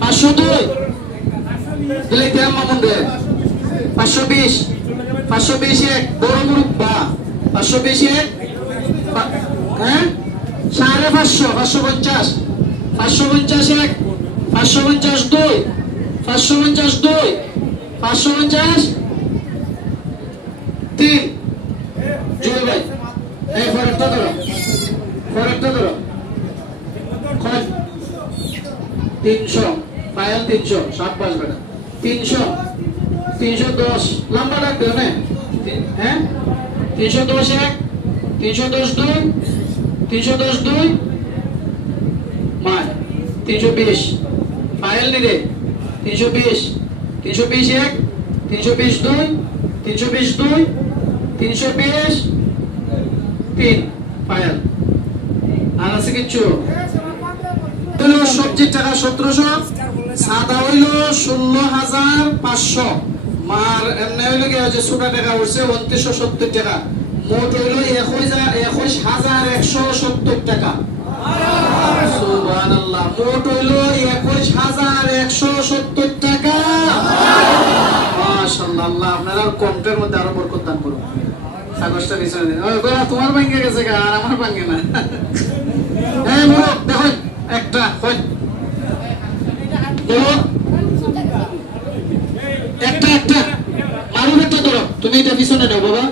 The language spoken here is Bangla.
502 দিলে দেম মামুন দে 520 521 বড় গ্রুপ বা 521 হ্যাঁ 550 550 551 552 552 550 3 জুয়েল ভাই এই ফরটা ধরো 300 ফাইল 300 শাবাশ বেটা 300 310 লম্বা লাগবে না হ্যাঁ 310 1 310 2 310 2 মার 320 ফাইল নিরে 320 320 1 320 2 320 2 320 3 ফাইল আর আছে কিছু সবজির টাকা 1700 সাদা হইল 16500 মার এমনি হইল কি আছে ছোটা টাকা উঠছে 2970 টাকা মোট হইল 21170 টাকা সুবহানাল্লাহ মোট হইল 21170 টাকা মাশাআল্লাহ আল্লাহ আপনারা কমেন্টের মধ্যে আরো বরকত দান করুন কাগজটা নিচে দিন ওই গোরা তোমার ভাঙে গেছে আর আমার ভাঙে না এই মোর দেখুন একটা কই একটা মারুন একটা ধরো তুমি এটা পিছনে নাও বাবা